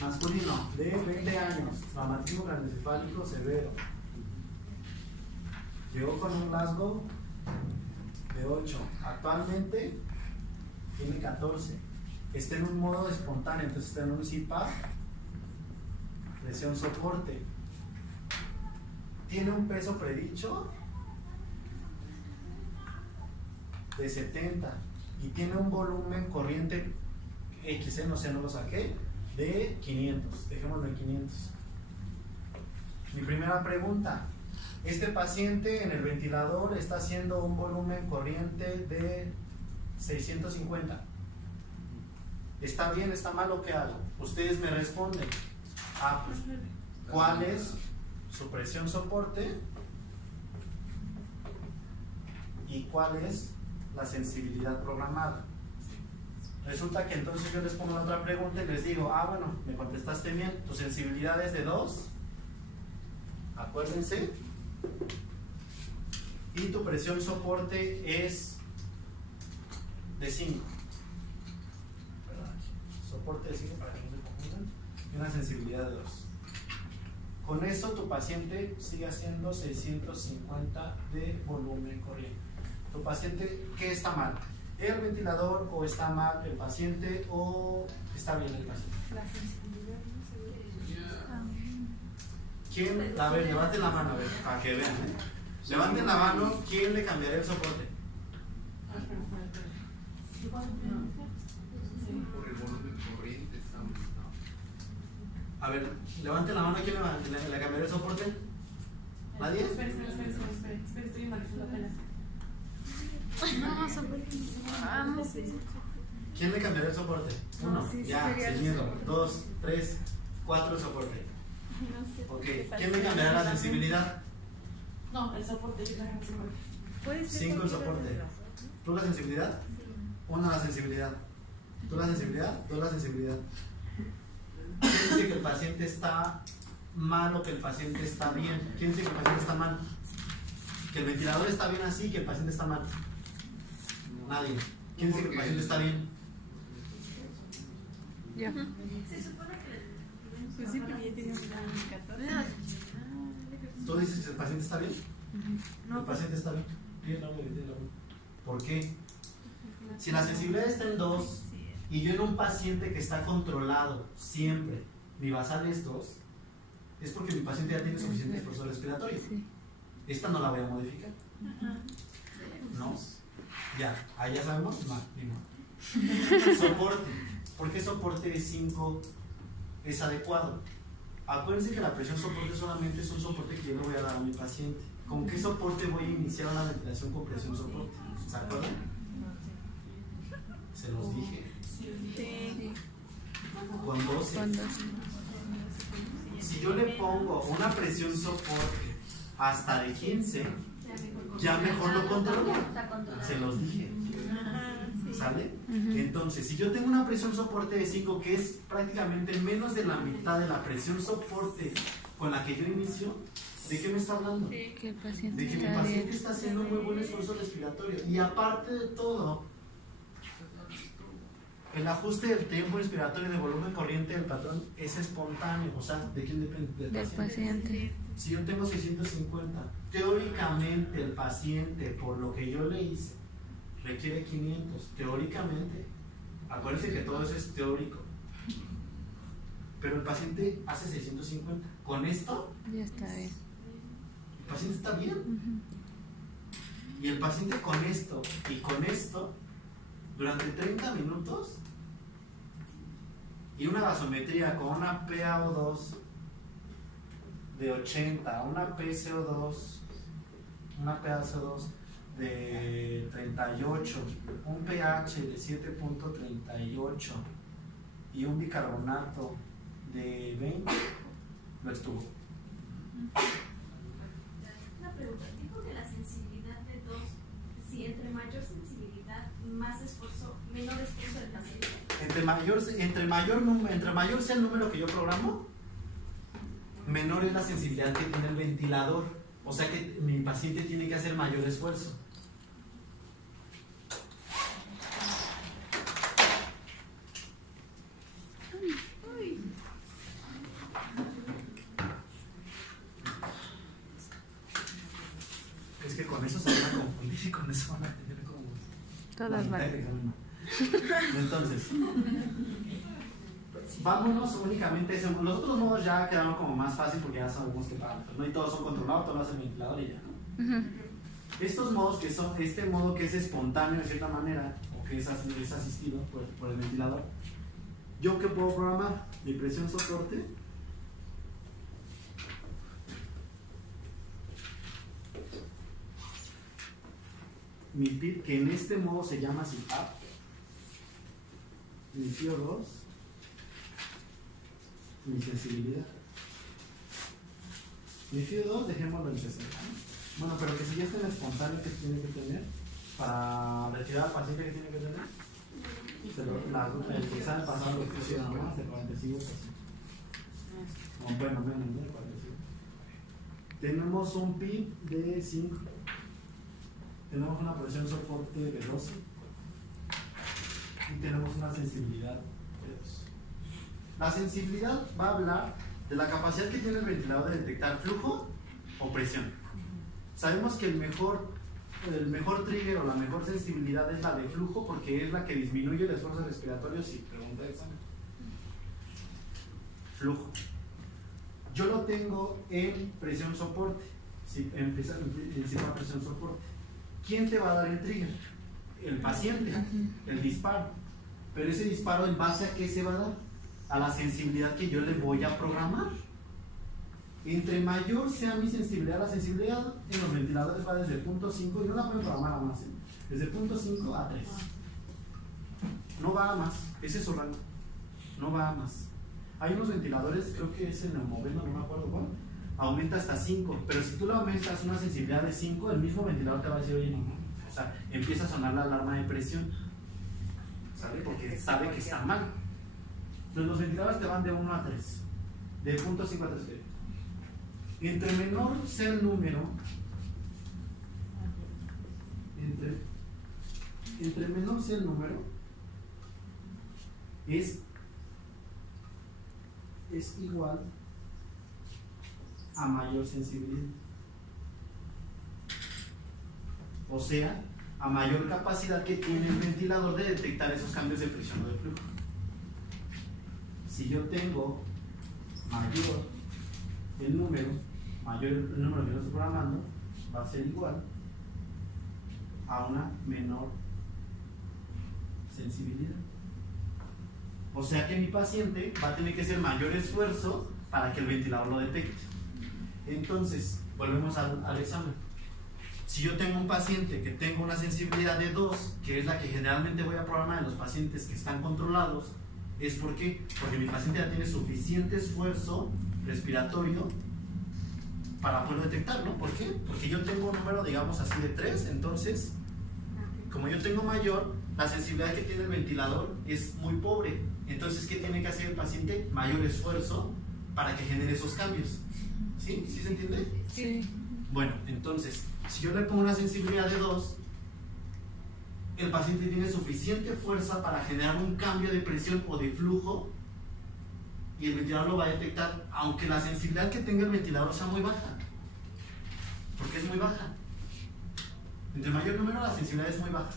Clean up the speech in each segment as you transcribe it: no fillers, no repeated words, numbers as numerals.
Masculino, de 20 años, traumatismo craneoencefálico severo. Llegó con un Glasgow de 8. Actualmente tiene 14. Está en un modo espontáneo, entonces está en un CPAP, presión soporte. Tiene un peso predicho de 70 y tiene un volumen corriente X, no sé, no lo saqué, de 500. Dejémoslo en 500. Mi primera pregunta: este paciente en el ventilador está haciendo un volumen corriente de 650. ¿Está bien, está mal o qué hago? Ustedes me responden. Pues, ¿cuál es su presión soporte? ¿Y cuál es la sensibilidad programada? Resulta que entonces yo les pongo la otra pregunta y les digo, bueno, me contestaste bien, tu sensibilidad es de 2, acuérdense, y tu presión soporte es de 5. Soporte de 5 para que no se confundan, y una sensibilidad de 2. Con eso tu paciente sigue haciendo 650 de volumen corriente. Tu paciente, ¿qué está mal? ¿El ventilador o está mal el paciente o está bien el paciente? La sensibilidad no se ve. ¿Quién? A ver, levanten la mano, a ver, para que vean. Levanten la mano, ¿quién le cambiaría el soporte? Por el volumen corriente estamos. A ver, levanten la mano, ¿quién le cambiaría el soporte? ¿Nadie? Espera, estoy analizando apenas. No, soporte. No sé. ¿Quién le cambiaría el soporte? 1, No, sí, ya, sería el siguiendo. soporte. 2, 3, 4 el soporte. No sé. Ok, ¿quién le cambiará la sensibilidad? No, el soporte, yo también soporte. Puede ser 5 el cualquiera de soporte. las dos, ¿no? ¿Tú la sensibilidad? 1 la sensibilidad. ¿Tú la sensibilidad? 2 la sensibilidad. ¿Quién dice que el paciente está mal o que el paciente está bien? ¿Quién dice que el paciente está mal? ¿Que el ventilador está bien así, que el paciente está mal? Nadie. ¿Quién dice que el paciente está bien? Ya. Se supone que Pues sí, porque ya tiene un 14. ¿Tú dices que el paciente está bien? No, El paciente está bien. ¿Por qué? Si la sensibilidad está en 2 y yo en un paciente que está controlado siempre, mi basal es 2, es porque mi paciente ya tiene suficiente esfuerzo respiratorio. Sí. Esta no la voy a modificar. ¿No? Ya, ahí ya sabemos. No, ni no. Soporte. ¿Por qué soporte de 5 es adecuado? Acuérdense que la presión soporte solamente es un soporte que yo le voy a dar a mi paciente. ¿Con qué soporte voy a iniciar una ventilación con presión soporte? ¿Se acuerdan? Se los dije. Sí. Con 12. Cuando Si yo le pongo una presión soporte hasta de 15, ya mejor lo controlo. Se los dije. ¿Sale? Entonces, si yo tengo una presión soporte de 5, que es prácticamente menos de la mitad de la presión soporte con la que yo inicio, ¿de qué me está hablando? que el paciente De que mi está paciente bien. está haciendo un muy buen esfuerzo respiratorio. Y aparte de todo, el ajuste del tiempo respiratorio de volumen corriente del patrón es espontáneo. O sea, ¿de quién depende? Del paciente. Si yo tengo 650, teóricamente el paciente, por lo que yo le hice, requiere 500. Teóricamente. Acuérdense que todo eso es teórico. Pero el paciente hace 650. Con esto, Ya está bien. el paciente está bien. Y el paciente con esto y con esto, durante 30 minutos, y una gasometría con una PaO2 de 80, una PCO2, una PaCO2 de 38, un pH de 7.38 y un bicarbonato de 20, lo estuvo. Una pregunta, dijo que la sensibilidad de 2, si entre mayor sensibilidad, más esfuerzo, menor esfuerzo del paciente. Entre mayor sea el número que yo programo, menor es la sensibilidad que tiene el ventilador. O sea que mi paciente tiene que hacer mayor esfuerzo. Es que con eso se van a confundir y con eso van a tener como... Todas van. Entonces, vámonos únicamente a ese. Los otros modos ya quedaron como más fácil porque ya sabemos qué parámetros, ¿no? Y todos son controlados, todo lo hace el ventilador y ya, ¿no? Estos modos que son, este modo que es espontáneo de cierta manera, o que es asistido por el ventilador, ¿yo qué puedo programar? Mi presión soporte. Mi PIP, que en este modo se llama SIPAP. Mi CO2. Mi sensibilidad. Mi CO2 dejémoslo en 60. Bueno, pero que si ya está en espontáneo, ¿qué tiene que tener? Para retirar al paciente, ¿qué tiene que tener? El examen pasado lo pusieron más de 45%. Bueno, menos de 45%. Tenemos un PIB de 5. Tenemos una presión soporte de 12. Y tenemos una sensibilidad de 2. La sensibilidad va a hablar de la capacidad que tiene el ventilador de detectar flujo o presión. Sabemos que el mejor trigger o la mejor sensibilidad es la de flujo porque es la que disminuye el esfuerzo respiratorio. Si pregunta de examen. Flujo. Yo lo tengo en presión soporte. Si empieza en presión soporte. ¿Quién te va a dar el trigger? El paciente, el disparo. Pero ese disparo, ¿en base a qué se va a dar? A la sensibilidad que yo le voy a programar. Entre mayor sea mi sensibilidad, la sensibilidad en los ventiladores va desde 0.5 y no la pueden programar a más, ¿eh? Desde 0.5 a 3. No va a más, ese es su rango. No va a más. Hay unos ventiladores, creo que es en el Moveno, no me acuerdo cuál, aumenta hasta 5, pero si tú le aumentas una sensibilidad de 5, el mismo ventilador te va a decir, oye, no, o sea, empieza a sonar la alarma de presión, ¿sale? Porque sabe que está mal. Entonces los ventiladores te van de 1 a 3, de 0.5 a 3. Entre menor sea el número, entre menor sea el número, es igual a mayor sensibilidad. O sea, a mayor capacidad que tiene el ventilador de detectar esos cambios de presión o de flujo. Si yo tengo mayor el número que yo estoy programando, va a ser igual a una menor sensibilidad. O sea que mi paciente va a tener que hacer mayor esfuerzo para que el ventilador lo detecte. Entonces, volvemos al examen. Si yo tengo un paciente que tenga una sensibilidad de 2, que es la que generalmente voy a programar en los pacientes que están controlados, ¿es por qué? Porque mi paciente ya tiene suficiente esfuerzo respiratorio para poderlo detectar, ¿no? ¿Por qué? Porque yo tengo un número, digamos así, de 3, entonces, como yo tengo mayor, la sensibilidad que tiene el ventilador es muy pobre. Entonces, ¿qué tiene que hacer el paciente? Mayor esfuerzo para que genere esos cambios. ¿Sí? ¿Sí se entiende? Sí. Bueno, entonces, si yo le pongo una sensibilidad de 2, el paciente tiene suficiente fuerza para generar un cambio de presión o de flujo y el ventilador lo va a detectar, aunque la sensibilidad que tenga el ventilador sea muy baja, porque es muy baja. Entre mayor número, la sensibilidad es muy baja.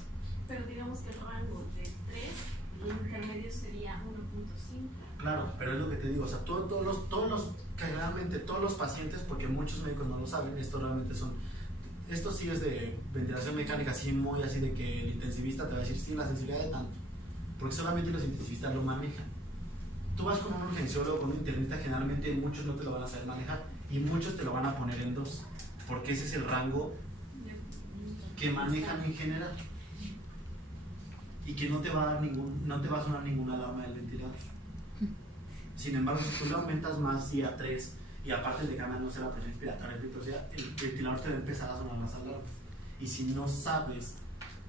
Pero digamos que el rango de 3, el intermedio sería 1.5. Claro, pero es lo que te digo, o sea, generalmente todos los pacientes, porque muchos médicos no lo saben, esto sí es de ventilación mecánica, así muy así de que el intensivista te va a decir, sí, la sensibilidad de tanto, porque solamente los intensivistas lo manejan. Tú vas con un urgenciólogo, con un internista, generalmente muchos no te lo van a saber manejar y muchos te lo van a poner en 2, porque ese es el rango que manejan en general y que no te va a sonar ninguna alarma del ventilador. Sin embargo, si tú le aumentas más y a 3 y aparte de ganar, no sé, la presión respiratoria, o sea, el ventilador te va a empezar a sonar las alarmas. Y si no sabes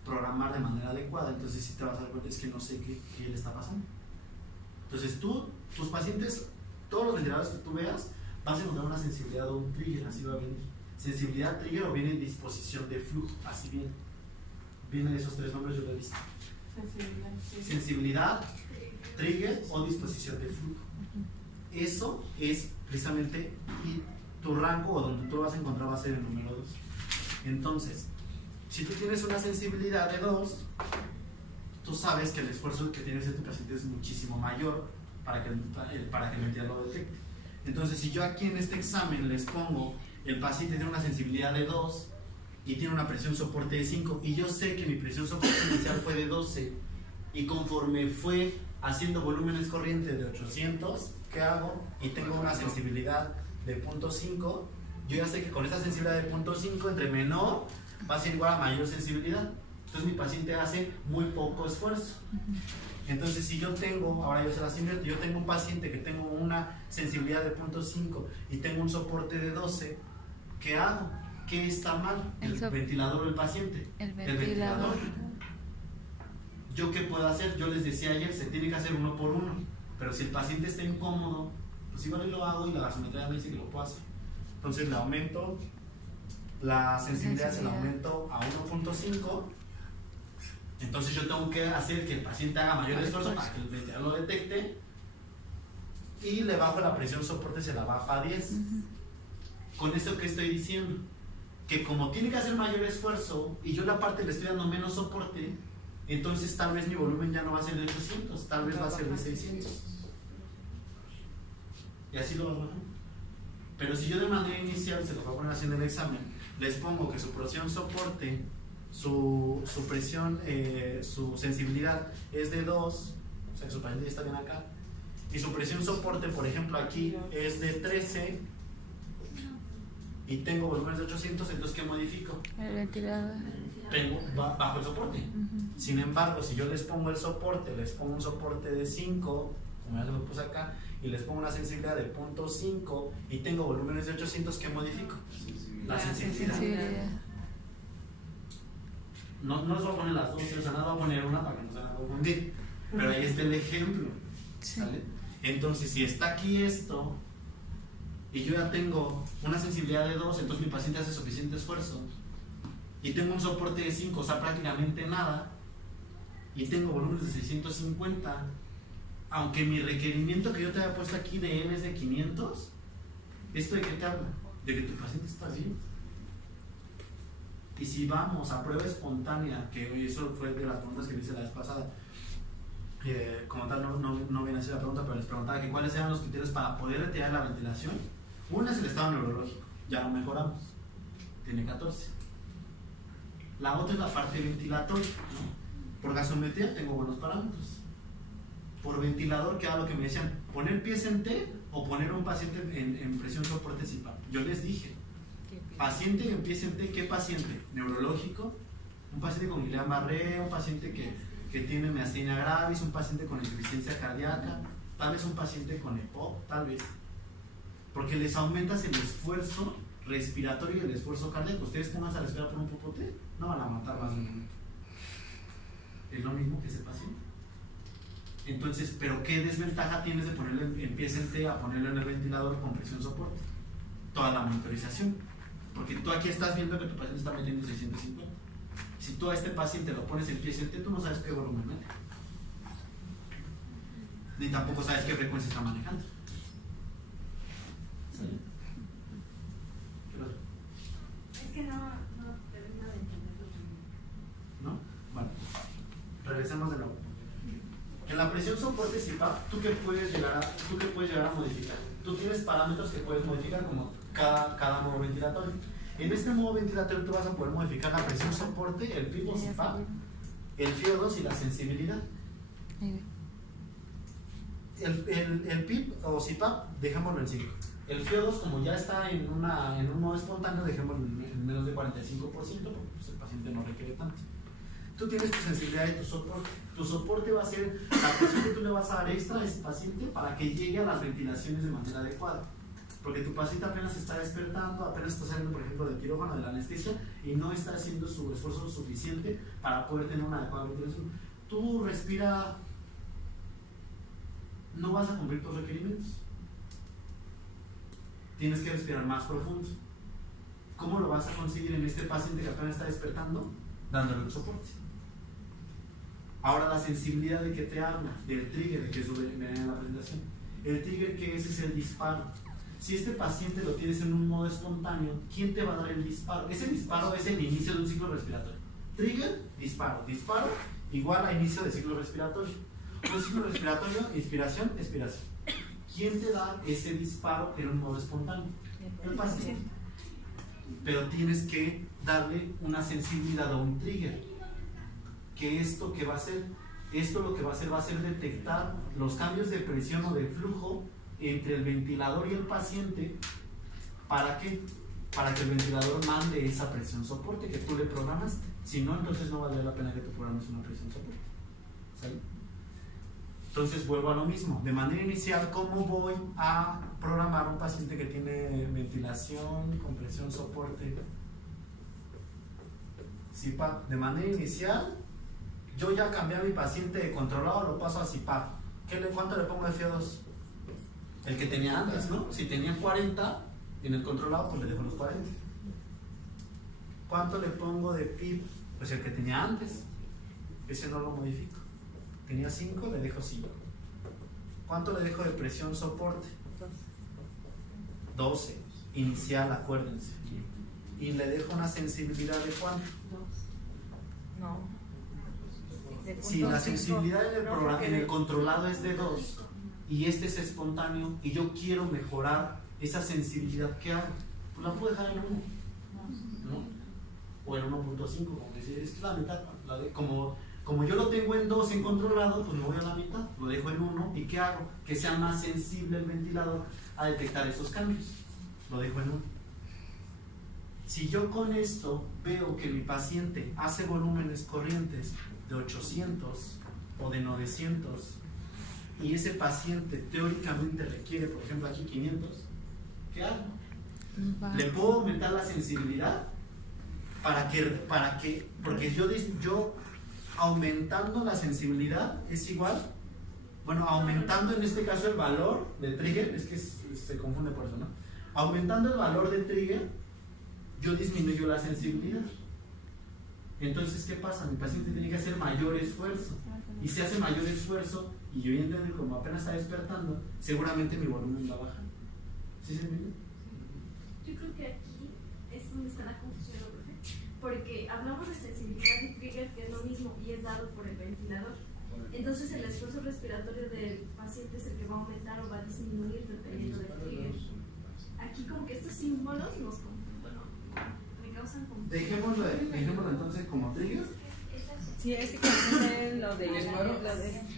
programar de manera adecuada, entonces sí te vas a dar cuenta, es que no sé qué le está pasando. Entonces tus pacientes, todos los ventiladores que tú veas, vas a encontrar una sensibilidad o un trigger, así va a venir. Sensibilidad, trigger o viene en disposición de flujo, así viene. Vienen esos 3 nombres, yo lo he visto. Sensibilidad. Sí. Sensibilidad, trigger o disposición de flujo. Eso es precisamente tu rango, o donde tú lo vas a encontrar va a ser el número 2. Entonces, si tú tienes una sensibilidad de 2, tú sabes que el esfuerzo que tienes en tu paciente es muchísimo mayor para que el ventilador lo detecte. Entonces, si yo aquí en este examen les pongo, el paciente tiene una sensibilidad de 2 y tiene una presión soporte de 5, y yo sé que mi presión soporte inicial fue de 12, y conforme fue haciendo volúmenes corrientes de 800, ¿qué hago? Y tengo una sensibilidad de 0.5, yo ya sé que con esta sensibilidad de 0.5, entre menor va a ser igual a mayor sensibilidad. Entonces mi paciente hace muy poco esfuerzo. Entonces, si yo tengo, ahora yo se las invierto, yo tengo un paciente que tengo una sensibilidad de 0.5 y tengo un soporte de 12, ¿qué hago? ¿Qué está mal? ¿El ventilador o el paciente? El ventilador. ¿Yo qué puedo hacer? Yo les decía ayer, se tiene que hacer 1 por 1, pero si el paciente está incómodo, pues igual lo hago y la gasometría me dice que lo puedo hacer. Entonces le aumento la sensibilidad, se la aumento a 1.5. Entonces yo tengo que hacer que el paciente haga mayor esfuerzo para que el ventilador lo detecte, y le bajo la presión soporte, se la bajo a 10. Con eso que estoy diciendo, que como tiene que hacer mayor esfuerzo y yo la parte le estoy dando menos soporte, entonces tal vez mi volumen ya no va a ser de 800, tal vez va a ser de 600. Y así lo vamos a hacer. Pero si yo de manera inicial, se lo voy a poner así en el examen, les pongo que su presión soporte, su presión, su sensibilidad es de 2, o sea que su paciente está bien acá, y su presión soporte, por ejemplo, aquí es de 13, y tengo volúmenes de 800, entonces ¿qué modifico? El ventilador. Tengo bajo el soporte. Sin embargo, si yo les pongo el soporte, les pongo un soporte de 5, como ya se lo puse acá, y les pongo una sensibilidad de 0.5 y tengo volúmenes de 800, ¿qué modifico? La sensibilidad. No les voy a poner las dos, o sea, nada voy a poner una para que no se van a confundir, pero ahí está el ejemplo. ¿Sale? Entonces, si está aquí esto y yo ya tengo una sensibilidad de 2, entonces mi paciente hace suficiente esfuerzo, y tengo un soporte de 5, o sea, prácticamente nada, y tengo volúmenes de 650, aunque mi requerimiento que yo te había puesto aquí de N es de 500, ¿esto de qué te habla? De que tu paciente está bien. Y si vamos a prueba espontánea, que eso fue de las preguntas que hice la vez pasada, como tal no viene a ser la pregunta, pero les preguntaba que cuáles eran los criterios para poder retirar la ventilación. Una es el estado neurológico, ya lo mejoramos, tiene 14. La otra es la parte ventilatoria, ¿no? Por gasometría tengo buenos parámetros. Por ventilador, que era lo que me decían, poner pies en T o poner un paciente en presión soporte CPAP. Yo les dije, paciente en pies en T, ¿qué paciente? Neurológico, un paciente con Guillain-Barré, un paciente que tiene miastenia gravis, un paciente con insuficiencia cardíaca, tal vez un paciente con EPOC, tal vez. Porque les aumentas el esfuerzo respiratorio y el esfuerzo cardíaco. Ustedes pónganse a respirar por un popote, no van a matar más de un minuto. Es lo mismo que ese paciente. Entonces, ¿pero qué desventaja tienes de ponerlo en pies en T a ponerlo en el ventilador con presión soporte? Toda la monitorización. Porque tú aquí estás viendo que tu paciente está metiendo 650. Si tú a este paciente lo pones en pies en T, tú no sabes qué volumen mete. Ni tampoco sabes qué frecuencia está manejando. ¿Sí? Es que no termina de entenderlo. ¿No? Bueno, regresemos de nuevo. En la presión soporte CPAP, ¿tú qué puedes llegar a modificar? Tú tienes parámetros que puedes modificar como cada modo ventilatorio. En este modo ventilatorio tú vas a poder modificar la presión soporte, el PIB o CPAP, el FiO2 y la sensibilidad. El PIB o CPAP, dejémoslo en 5. El FiO2, como ya está en un modo espontáneo, dejémoslo en menos de 45%, porque pues, el paciente no requiere tanto. Tú tienes tu sensibilidad y tu soporte. Tu soporte va a ser la presión que tú le vas a dar extra a ese paciente para que llegue a las ventilaciones de manera adecuada. Porque tu paciente apenas está despertando, apenas está saliendo, por ejemplo, del quirófano, de la anestesia, y no está haciendo su esfuerzo suficiente para poder tener una adecuada ventilación. Tú respira, no vas a cumplir tus requerimientos. Tienes que respirar más profundo. ¿Cómo lo vas a conseguir en este paciente que apenas está despertando? Dándole el soporte. Ahora la sensibilidad de que te habla, del trigger, que es lo que ven en la presentación. El trigger que es el disparo. Si este paciente lo tienes en un modo espontáneo, ¿quién te va a dar el disparo? Ese disparo es el inicio de un ciclo respiratorio. Trigger, disparo. Disparo igual a inicio de ciclo respiratorio. Un ciclo respiratorio, inspiración, expiración. ¿Quién te da ese disparo en un modo espontáneo? El paciente. Pero tienes que darle una sensibilidad a un trigger. Que esto que va a hacer, esto lo que va a hacer detectar los cambios de presión o de flujo entre el ventilador y el paciente. ¿Para qué? Para que el ventilador mande esa presión soporte que tú le programaste. Si no, entonces no vale la pena que tú programes una presión soporte. ¿Sale? Entonces vuelvo a lo mismo. De manera inicial, ¿cómo voy a programar un paciente que tiene ventilación con presión soporte? CPAP. De manera inicial, yo ya cambié a mi paciente de controlado, lo paso a CPAP. ¿Cuánto le pongo de FIO2? El que tenía antes, ¿no? Si tenía 40 en el controlado, pues le dejo los 40. ¿Cuánto le pongo de PIB? Pues el que tenía antes. Ese no lo modifico. Tenía 5, le dejo 5. ¿Cuánto le dejo de presión soporte? 12. Inicial, acuérdense. Y le dejo una sensibilidad de ¿cuánto? No. Si la sensibilidad en el controlado es de 2 y este es espontáneo y yo quiero mejorar esa sensibilidad, ¿qué hago? Pues la puedo dejar en 1, ¿no? O en 1.5, como decir, es que la mitad, como yo lo tengo en 2 en controlado, pues me voy a la mitad, lo dejo en 1 y ¿qué hago? Que sea más sensible el ventilador a detectar esos cambios, lo dejo en 1. Si yo con esto veo que mi paciente hace volúmenes corrientes de 800 o de 900 y ese paciente teóricamente requiere, por ejemplo aquí 500, ¿qué hago? ¿Le puedo aumentar la sensibilidad? Porque yo aumentando la sensibilidad es igual, bueno, aumentando en este caso el valor de trigger, es que se confunde por eso, ¿no? Aumentando el valor de trigger, yo disminuyo la sensibilidad. Entonces, ¿qué pasa? Mi paciente tiene que hacer mayor esfuerzo. Y si hace mayor esfuerzo, y yo entiendo como apenas está despertando, seguramente mi volumen va a bajar. ¿Sí se entiende? Yo creo que aquí es donde está la confusión, profe. Porque hablamos de sensibilidad y trigger, que es lo mismo, y es dado por el ventilador. Entonces, el esfuerzo respiratorio del paciente es el que va a aumentar o va a disminuir dependiendo del trigger. Aquí, como que estos símbolos nos confunden, ¿no? Me causan confusión. Dejémoslo entonces como trigger. Sí, es que es lo de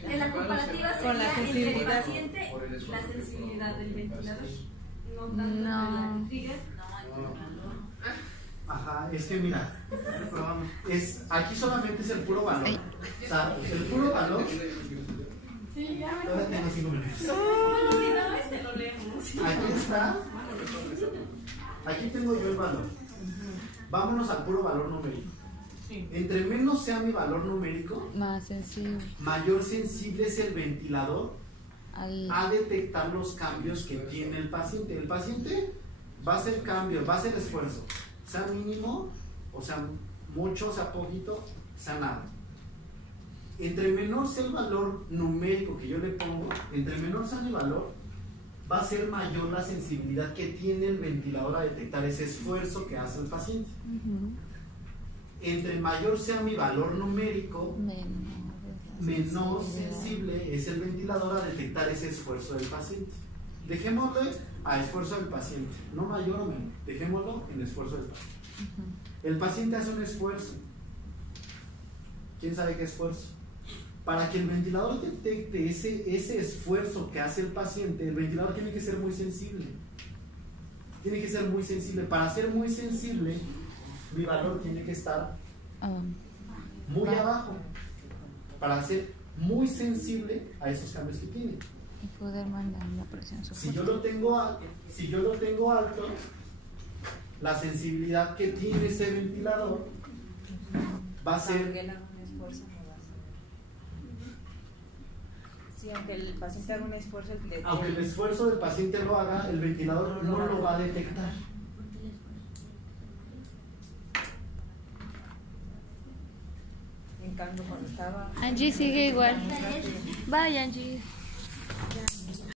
En la comparativa con la sería entre el sensibilidad. paciente y la sensibilidad del ventilador. No tanto el trigger. Ajá, es que mira, aquí solamente es el puro valor. O sea, el puro valor. Sí, ya me Todavía tengo 5 minutos. Bueno, si no, lo leemos. Aquí está. Aquí tengo yo el valor. Vámonos al puro valor numérico. Entre menos sea mi valor numérico, Más sensible. mayor sensible es el ventilador a detectar los cambios que tiene el paciente. El paciente va a hacer cambios, va a hacer esfuerzo, sea mínimo, o sea mucho, sea poquito, sea nada. Entre menor sea el valor numérico que yo le pongo, entre menor sea mi valor, va a ser mayor la sensibilidad que tiene el ventilador a detectar ese esfuerzo que hace el paciente. Entre mayor sea mi valor numérico, menor sensible es el ventilador a detectar ese esfuerzo del paciente. Dejémosle a esfuerzo del paciente, no mayor o menor, dejémoslo en esfuerzo del paciente. El paciente hace un esfuerzo. ¿Quién sabe qué esfuerzo? Para que el ventilador detecte ese esfuerzo que hace el paciente, el ventilador tiene que ser muy sensible. Tiene que ser muy sensible. Para ser muy sensible, mi valor tiene que estar muy abajo. Para ser muy sensible a esos cambios que tiene. Y poder mandar la presión soporte. Si yo lo tengo alto, la sensibilidad que tiene ese ventilador va a ser. Aunque él haga un esfuerzo, no va a ser. Sí, aunque el paciente haga un esfuerzo, Aunque el esfuerzo del paciente lo haga, el ventilador no lo va a detectar. En cambio, cuando está estaba. Angie sigue igual. Bye, Angie.